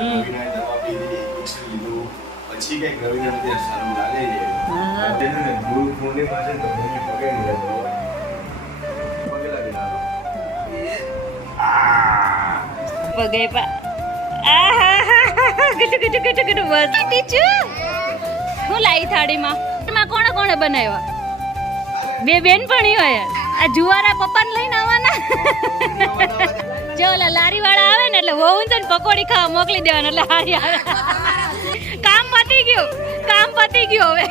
રવિના દવા પીધી, ઇન્જેક્શન લીધું, પછી કઈક રવિના ત્યાં સારું લાગે છે. તેને ગુરુ પૂર્ણિમા છે તો મમ્મી પગે નહીં લાગો. પગે લાગી લાવો. પગે પા ગટુ બસ ટીચુ હું લાઈ થાળીમાં કોણે કોણે બનાવ્યા? બે બેનપણી હોય. આ જુવારા પપ્પાને લઈને આવવાના. જો ઓલા લારી વાળા આવે ને એટલે વહુ છે ને પકોડી ખાવા મોકલી દેવાના એટલે હારી આવે. કામ પતી ગયું હવે.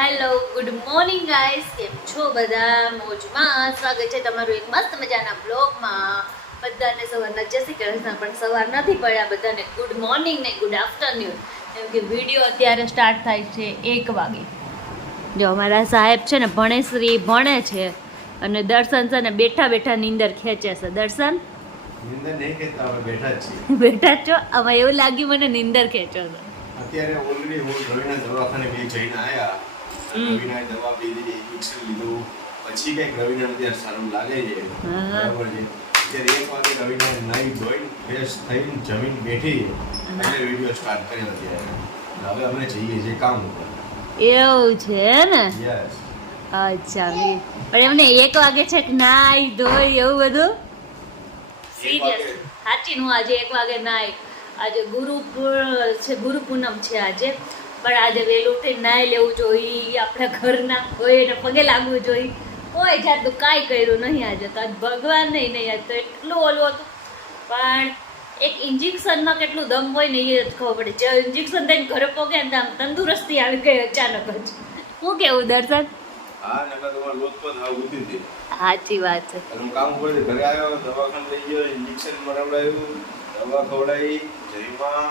હેલો ગુડ મોર્નિંગ ગાઈસ, કેમ છો બધા? મોજમાં. સ્વાગત છે તમારું એક મસ્ત મજાના બ્લોગમાં. બધાને સવારના જય શ્રી કૃષ્ણ, પણ સવાર નથી પડ્યા. બધાને ગુડ મોર્નિંગ ને ગુડ આફ્ટરનૂન, કેમ કે વિડીયો અત્યારે સ્ટાર્ટ થાય છે 1 વાગે. જો અમારા સાહેબ છે ને ભણેશ્રી ભણે છે અને દર્શન છે ને બેઠા બેઠા નીંદર ખેંચે છે. દર્શન નીંદર નહીં ખેંચતા, હવે બેઠા જ છીએ. બેઠા છો? આમાં એવું લાગ્યું મને નીંદર ખેંચો છો. અત્યારે ઓલરેડી હું રવિના દવાખાને જઈને આવ્યા. રવિના દવા પીધી, ઇન્જેક્શન લીધું, પછી કઈક રવિના ત્યાં સારું લાગે છે. બરાબર છે. ત્યારે 1 વાગે રવિના નાઈ ધોઈને ફ્રેશ થઈને જમીન બેઠી એટલે વિડીયો સ્ટાર્ટ કર્યો ત્યારે. હવે અમે જઈએ છીએ કામ ઉપર. એવું છે ને? યસ. અચ્છા, પણ એમને 1 વાગે છે કે નાઈ ધોઈ એવું બધું? સિરિયસ સાચી હું આજે 1 વાગે નાઈ. આજે ગુરુ પૂનમ છે આજે, પણ આજે વહેલું ઉઠીને નાઈ લેવું જોઈએ. આપણા ઘરના કોઈને પગે લાગવું જોઈએ. કોઈ જાતનું કાંઈ કર્યું નહીં આજે તો. આજ ભગવાન નહીં આજ તો એટલું ઓલું હતું. પણ એક ઇન્જેક્શનમાં કેટલું દમ હોય ને એ જ ખબર પડે. જે ઇન્જેક્શન થઈને ઘરે પોગે ને આમ તંદુરસ્તી આવી ગઈ અચાનક જ. શું કેવું દર્શન? હા, નકર તો લોટ પર હાવ ઉધી હતી. સાચી વાત છે. હું કામ કરી ઘરે આવ્યો, દવાખાને લઈ ગયો, ઇન્જેક્શન મરાવડાવ્યું, દવા ખવડાવી, જઈમાં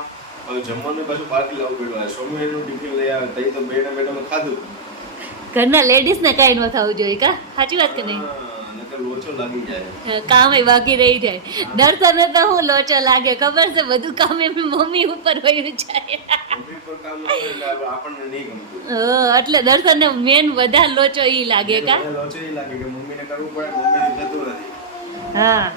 હવે જમવાનું પાછું બહારથી લાવવું પડ્યું. સોમવારનું ટિફિન લઈ આવે તઈ તો બેઠા બેઠા મેં ખાધું. ઘરના લેડીઝ ને કાંઈ ન થવું જોઈએ કા? સાચી વાત કે નહીં? નકર લોચો લાગી જાય. કામ એ બાકી રહી જાય. દર્શને તો હું લોચો લાગે ખબર છે? બધું કામ એમની મમ્મી ઉપર વયું જાય. મમ્મી પર કામ ના કરે એટલે આપણને નહીં ગમતું. એટલે દર્શનને મેન વધારે લોચો ઈ લાગે કા? લોચો ઈ લાગે કે મમ્મીને કરવું પડે, મમ્મીથી થતું નથી. હા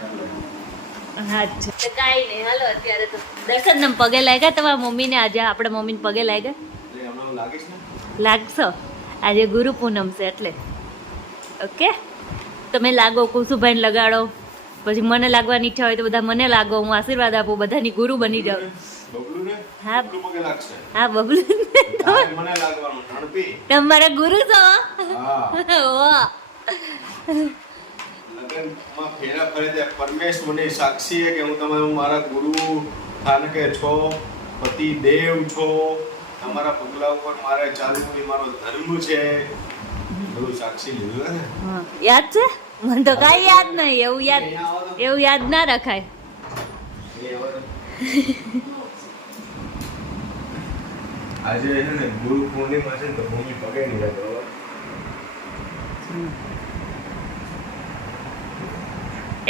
અચ્છા, તો કાંઈ નહીં. હાલો અત્યારે તો દર્શનને પગે લાગ્યા તમારા મમ્મીને? આજે આપણે મમ્મીને પગે લાગ્યા એટલે હમણાં લાગીશ ને? લાગશો? આજે ગુરુ પૂનમ છે એટલે. ઓકે, તમે લાગો, કુસુભાઈને લગાડો, પછી મને લાગવાની ઈચ્છા હોય તો બધા મને લાગો, હું આશીર્વાદ આપું, બધાની ગુરુ બની જાઉં. બબલુ ને? હા બબલુ પગે લાગશે. હા બબલુ મને લાગવાનું નાનપી. તમારા ગુરુ છો? હા. વાહ. લગનમાં ફેરા ફરે તે પરમેશ મને સાક્ષી છે કે હું તમારું મારા ગુરુ સ્થાનકે છો, પતિ દેવ છો, તમારા પગલા ઉપર મારે ચાલવું એ મારો ધર્મ છે. બધું સાક્ષી લીધું ને? યાદ છે? મને તો કાંઈ યાદ નહીં. એવું યાદ ના રખાય. આજે છે ને ગુરુ પૂર્ણિમા છે તો મમ્મી પગે નહીં લાગો.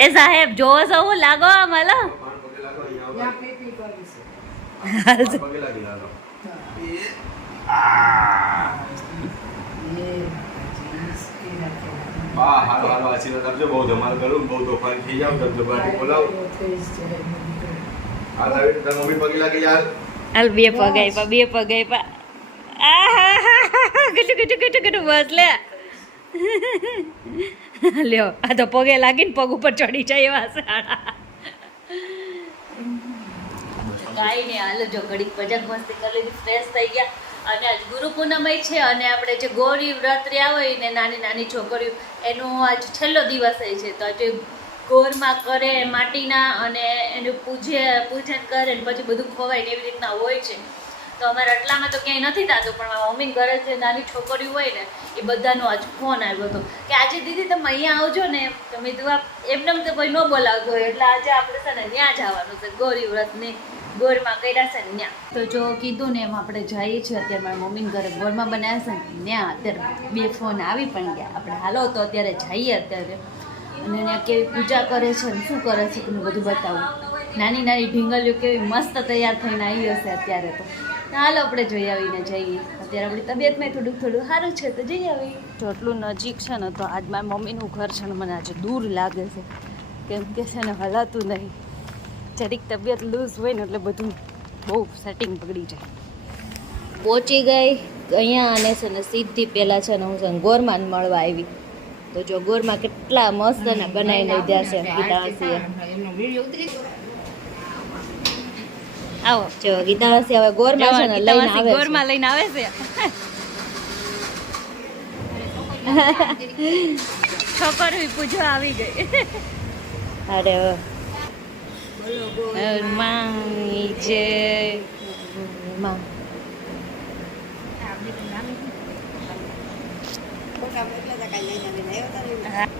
એ સાહેબ જોવો છો હું લાગો મળો. પગે લાગો અહીંયા પગે લાગી લાગો. હા, હાલો હાલો આશીર્વાદ આપજો. બહુ ધમાલ કરું, બહુ તોફાન થઈ જાવ, ધબધબાટી બોલાવ. હા સાહેબ, તાર મમ્મી પગે લાગી યાર. હાલ બે પગ આપ્યા, બે પગ આપ્યા. ગટુ બસ લે. લ્યો, આ તો પગે લાગીને પગ ઉપર ચડી જાય એવા સાડા. કાંઈ નહીં, હાલો જો ઘડીક મજાક મસ્તી કરી લીધી, ફ્રેશ થઈ ગયા. અને આજ ગુરુ પૂનમ છે અને આપણે જે ગૌરી વ્રત રહ્યા હોય ને નાની નાની છોકરીઓ, એનો આજ છેલ્લો દિવસ છે. તો આજે ગોરમાં કરે માટીના અને એનું પૂજન કરે ને પછી બધું ખવાય ને એવી રીતના હોય છે. તો અમારે આટલામાં તો ક્યાંય નથી થતું, પણ મારા મમ્મીને ઘરે જે નાની છોકરીઓ હોય ને એ બધાનો આજ ફોન આવ્યો હતો કે આજે દીદી તમે અહીંયા આવજો ને. તો મેં કીધું એમને તો કોઈ ન બોલાવતો હોય એટલે આજે આપણે છે ને ત્યાં જવાનું છે ગૌરી વ્રતની ગોરમાં કર્યા છે ને ત્યાં. તો જો કીધું ને એમ આપણે જઈએ છીએ. અત્યારે મારા મમ્મીને ઘરે ગોરમાં બનાવ્યા છે ને ત્યાં અત્યારે 2 ફોન આવી પણ ગયા. આપણે હાલો તો અત્યારે જઈએ અત્યારે અને ત્યાં કેવી પૂજા કરે છે ને શું કરે છે તમે બધું બતાવું. નાની નાની ઢીંગલીઓ કેવી મસ્ત તૈયાર થઈને આવી હશે અત્યારે તો હાલ આપણે જોઈ આવીને જઈએ. અત્યારે આપણી તબિયતમાં થોડુંક સારું છે તો જઈ આવી. જો એટલું નજીક છે ને તો આજ મારી મમ્મીનું ઘર છે ને મને આજે દૂર લાગે છે, કેમ કે છે ને હલાતું નહીં. જરીક તબિયત લૂઝ હોય ને એટલે બધું બહુ સેટિંગ પકડી જાય. પહોંચી ગઈ અહીંયા અને છે ને સીધી પહેલાં છે ને હું છે ને ગોરમાન મળવા આવી. તો જો ગોરમાં કેટલા મસ્ત ને બનાવીને લીધા છે ગીતાવાસીએ. આવો જો ગીતાવાસી હવે ગોરમાં છે ને લઈને આવે છે. ગોરમાં લઈને આવે છે. છોકરી પૂજવા આવી ગઈ. અરે માઈ જય માં.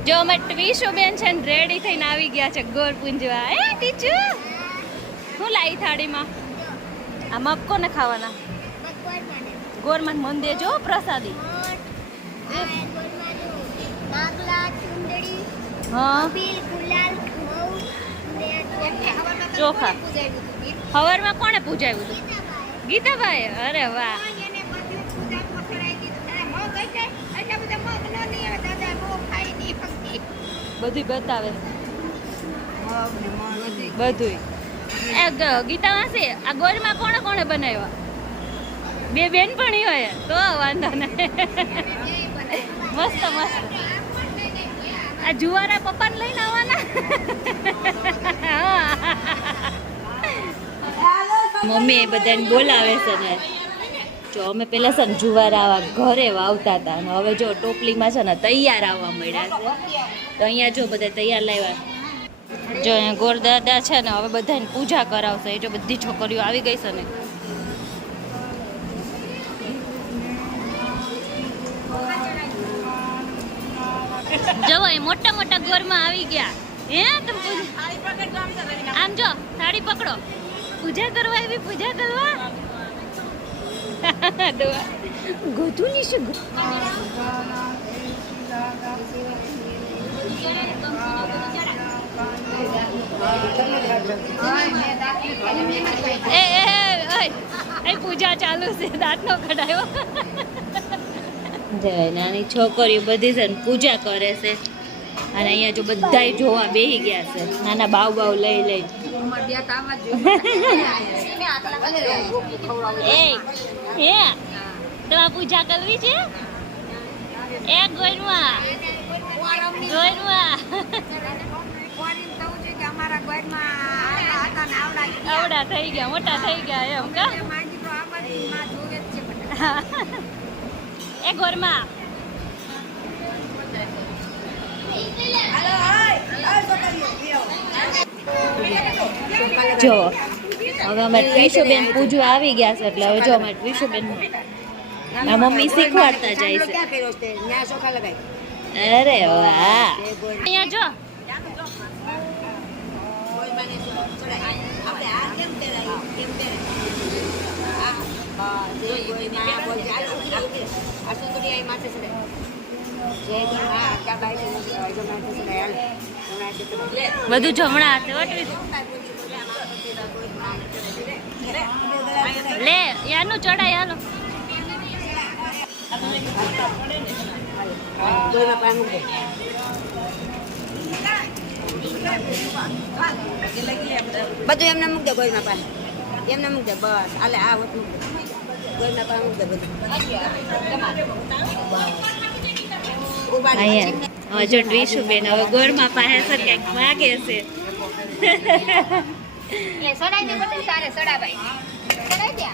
જો અમે ટ્વીશુબેન છે ને રેડી થઈને આવી ગયા છે ગોર પૂંજવા. એ ટીચુ શું લાવી થાળીમાં? આ મગ કોને ખાવાના? ગોરમાં મન દેજો પ્રસાદી. હા ચોખા હવારમાં કોણે પૂજાવ્યું હતું? ગીતાભાઈ. અરે વાહ. બધું બતાવે બધું. એ ગીતાવાસી આ ગોરમાં કોણે કોણે બનાવ્યા? બે બેનપણી હોય તો વાંધો નહીં. મસ્ત મસ્ત. આ જુવારા પપ્પાને લઈને આવવાના. મમ્મી એ બધાને બોલાવે છે ને. જો અમે પેલા છે ને જુવારા આવા ઘરે વાવતા હતા અને હવે જો ટોપલીમાં છે ને તૈયાર આવવા મળ્યા છે. તો અહીંયા જો બધા તૈયાર લાવ્યા. જો અહીંયા ગોરદાદા છે ને હવે બધાને પૂજા કરાવશે. એ જો બધી છોકરીઓ આવી ગઈ છે ને. જો એ મોટા મોટા ગોરમાં આવી ગયા. હે તમે આમ જો સાડી પકડો. પૂજા કરવા આવી. પૂજા કરવા ગોધુની છે. એ પૂજા ચાલુ છે. દાંત નો કઢાયો. જય નાની છોકરીઓ બધી છે ને પૂજા કરે છે. અને અહીંયા જો બધાય જોવા બેહી ગયા છે. નાના બાવ બાવ લઈ લઈ. એ તો આ પૂજા કરવી છે. એ ગોરમાં આવડા થઈ ગયા, મોટા થઈ ગયા એમ કા. એ ગોરમાં જો હવે અમારે ટ્વીશુબેન પૂજવા આવી ગયા છે. એટલે હવે જો અમારે ટ્વીશુબેન મમ્મી શીખવાડતા જાય છે. અરે વાહ. અહીંયા જો બધું જમણા હાથે લે યાનું ચડાય. હાલો બધું એમને મૂક દે. ગોળમાં પાસે એમને મૂક દે. બસ હાલે આ વટ મૂક દે. ગોળમાં પાસે મૂક દે બધું. અહીંયા જો ટ્વીશુબેન હવે ગોરમાં પાસે છે કંઈક માગે છે. સડાઈ દે બધું. તારે સડાભાઈ સડાઈ દે.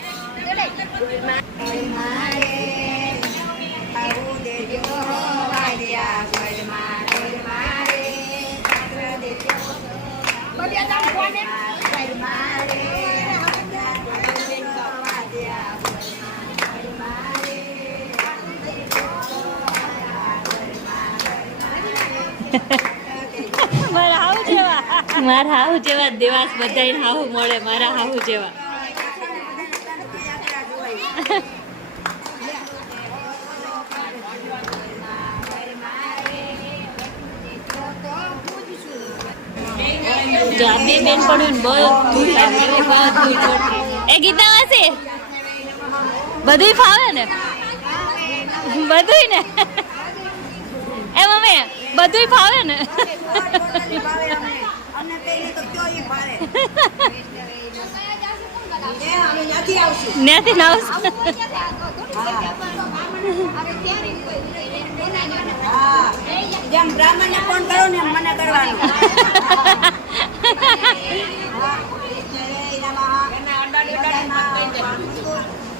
મારા હાહુ જેવા દેવાસ બધાને હાહુ મળે. મારા હાહુ જેવા. જો આ બે બેન પડ્યું ને બધું એ ગીતા વાસી બધું ફાવે ને બધું ને એ મમ્મી બધું ફાવે ને નથી લાવશું જેમ બ્રાહ્મણને ફોન કરો ને એમ મને કરવાનું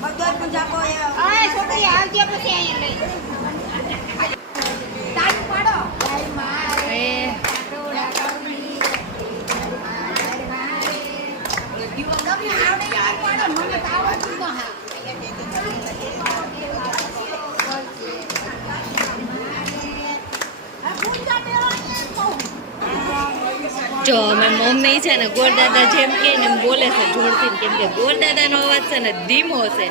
બધો પૂજા કો છોકરી આવજે પછી અહીંયા લઈ તાળી પાડો જો અમે મમ્મી છે ને ગોરદાદા જેમ કે ને એમ બોલે છે જોરથી કેમ કે ગોરદાદાનો અવાજ છે ને ધીમો છે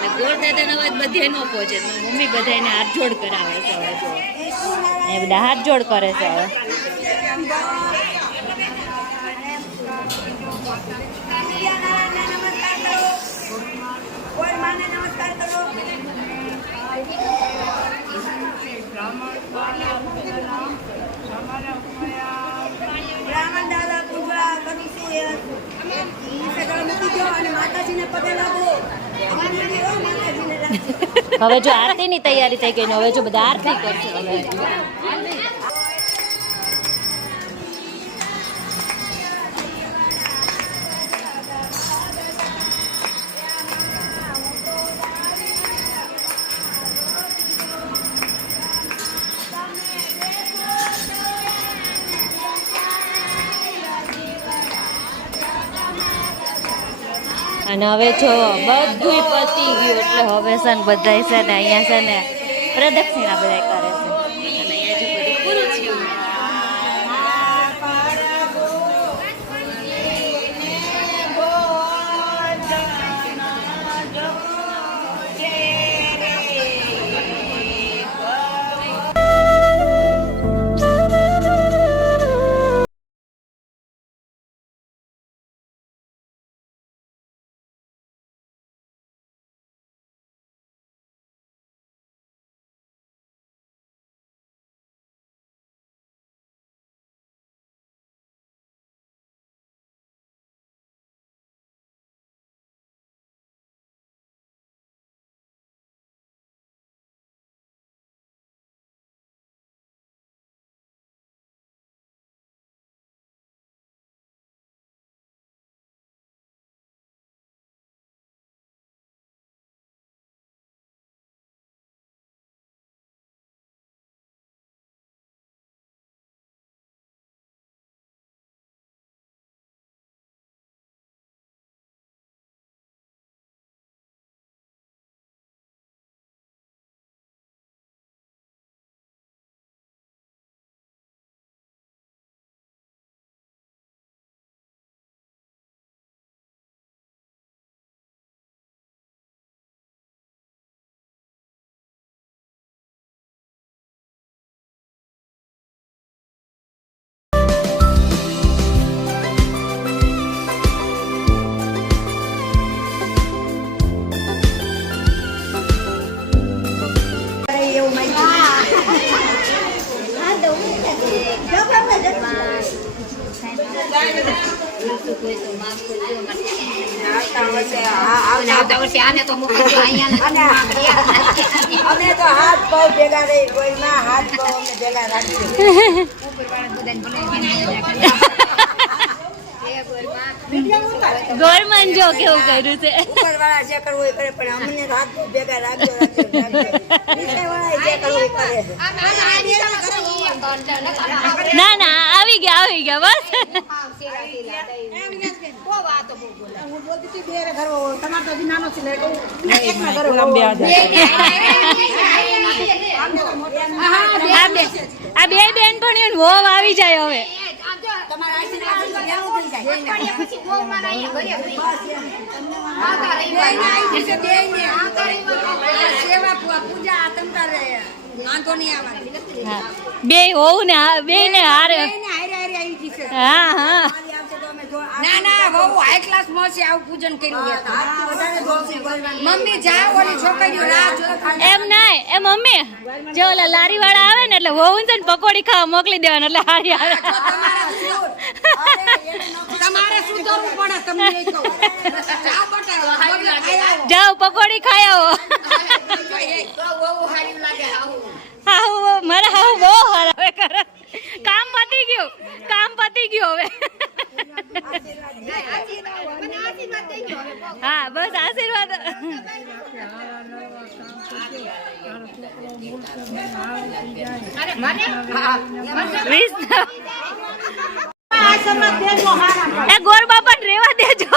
ને ગોરદાદાનો અવાજ બધે ન પહોંચે મમ્મી બધાને હાથ જોડ કરાવે છે હવે જો એ બધા હાથ જોડ કરે છે હવે બ્રાહ્મણ દાદા પૂજા માતાજીને પગે લાગો હવે જો આરતીની તૈયારી થઈ ગઈ ને હવે જો બધા આરતી કરશે હવે અને હવે જો બધું પતી ગયું એટલે હવે છે ને બધા છે ને અહીંયા છે ને પ્રદક્ષિણા બધા કરે છે અને અહીંયા જો બધું પૂરું થયું અમે તો હાથ પગ ભેગા રહી ગોળમાં હાથ પગ અમને ભેગા રાખી ગોરમાન જો કેવું કર્યું છે ઉપરવાળા જે કરવું એ કરે પણ અમને તો હાથ પગ ભેગા રાખજો નીચેવાળા જે કરવું એ કરે ના ના આવી ગયા બસ આ બે બેન પણ વોવ આવી જાય હવે બે હોવું ને બે ને હારે હા હા ના ના બહુ હાઈ ક્લાસ માં છે આવું પૂજન કર્યું મમ્મી જા ઓલી છોકરીઓ રાહ જો એમ નાય એ મમ્મી જો ઓલા લારી વાળા આવે ને એટલે વહુ છે ને પકોડી ખાવા મોકલી દેવાના એટલે હારી આવે તમારે સુધરવું પડે તમને એ કહું જા બટા જાઓ પકોડી ખાઈ આવો હા મારા હાવ બહુ હરાવે કરે કામ પતી ગયું હવે હા બસ આશીર્વાદ એ ગોર બાપા રેવા દેજો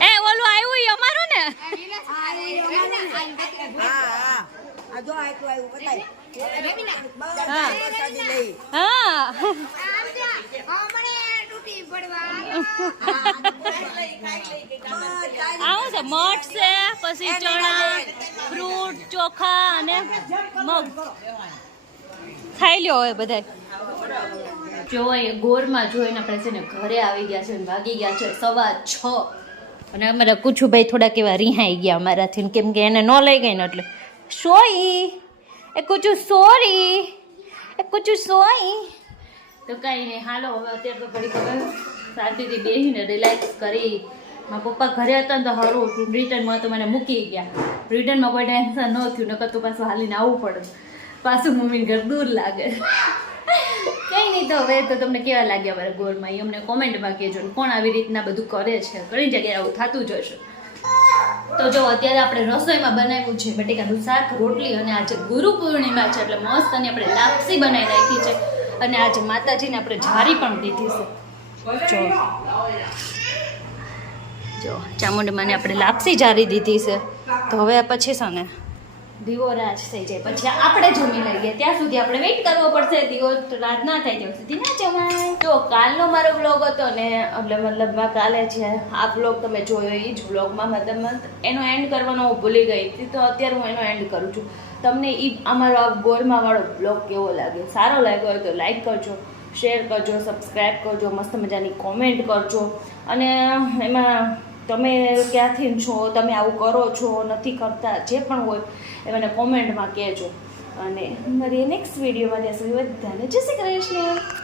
એ ઓલું આવ્યું ઈ અમારું ને હા આવું છે મઠ છે પછી ચણા ફ્રૂટ ચોખા અને મગ ખાઈ લ્યો હવે બધા જો એ ગોરમાં જોઈને આપણે છે ને ઘરે આવી ગયા છે વાગી ગયા છે 6:15 અને અમારા કુછુભાઈ થોડાક એવા રિહાઈ ગયા અમારાથી કેમ કે એને ન લઈ ગઈ ને એટલે સોઈ એ કુછું સોરી એ કુછું સોઈ તો કાંઈ નહીં હાલો હવે અત્યારે તો ઘડી ખબર શાંતિથી બેસીને રિલેક્સ કરી મારા પપ્પા ઘરે હતા ને તો સારું રિટર્નમાં તો મને મૂકી ગયા રિટર્નમાં કોઈ ટેન્શન ન થયું નકર તો પાછું હાલીને આવવું પડે પાછું મમ્મીને ઘર દૂર લાગે કંઈ નહીં તો હવે તો તમને કેવા લાગ્યા મારા ગોળમાં એ અમને કોમેન્ટમાં કહેજો ને કોણ આવી રીતના બધું કરે છે ઘણી જગ્યાએ આવું થતું જ હશે તો જો અત્યારે આપણે રસોઈમાં બનાવ્યું છે બટેકાનું શાક રોટલી અને આજે ગુરુ પૂર્ણિમા છે એટલે મસ્ત અને આપણે લાપસી બનાવી નાખી છે અને આજે માતાજીને આપણે જારી પણ દીધી છે જો ચામુંડમાને આપણે લાપસી જારી દીધી છે તો હવે પછી છે ને દીવો રાત થઈ જાય પછી આપણે જમી લઈએ ત્યાં સુધી આપણે વેઇટ કરવો પડશે દીવો રાત ના થાય ત્યાં સુધી ના જમાય તો કાલનો મારો બ્લોગ હતો ને એટલે મતલબમાં કાલે છે આ બ્લોગ તમે જોયો એ જ બ્લોગમાં મતલબ એનો એન્ડ કરવાનો હું ભૂલી ગઈ હતી તો અત્યારે હું એનો એન્ડ કરું છું તમને એ અમારો આ ગોરમાં વાળો બ્લોગ કેવો લાગે સારો લાગ્યો હોય તો લાઈક કરજો શેર કરજો સબસ્ક્રાઈબ કરજો મસ્ત મજાની કોમેન્ટ કરજો અને એમાં તમે ક્યાંથી છો તમે આવું કરો છો નથી કરતા જે પણ હોય એ મને કોમેન્ટમાં કહેજો અને મારી નેક્સ્ટ વિડીયોમાં ત્યાં સુધી બધાને જય શ્રી કૃષ્ણ.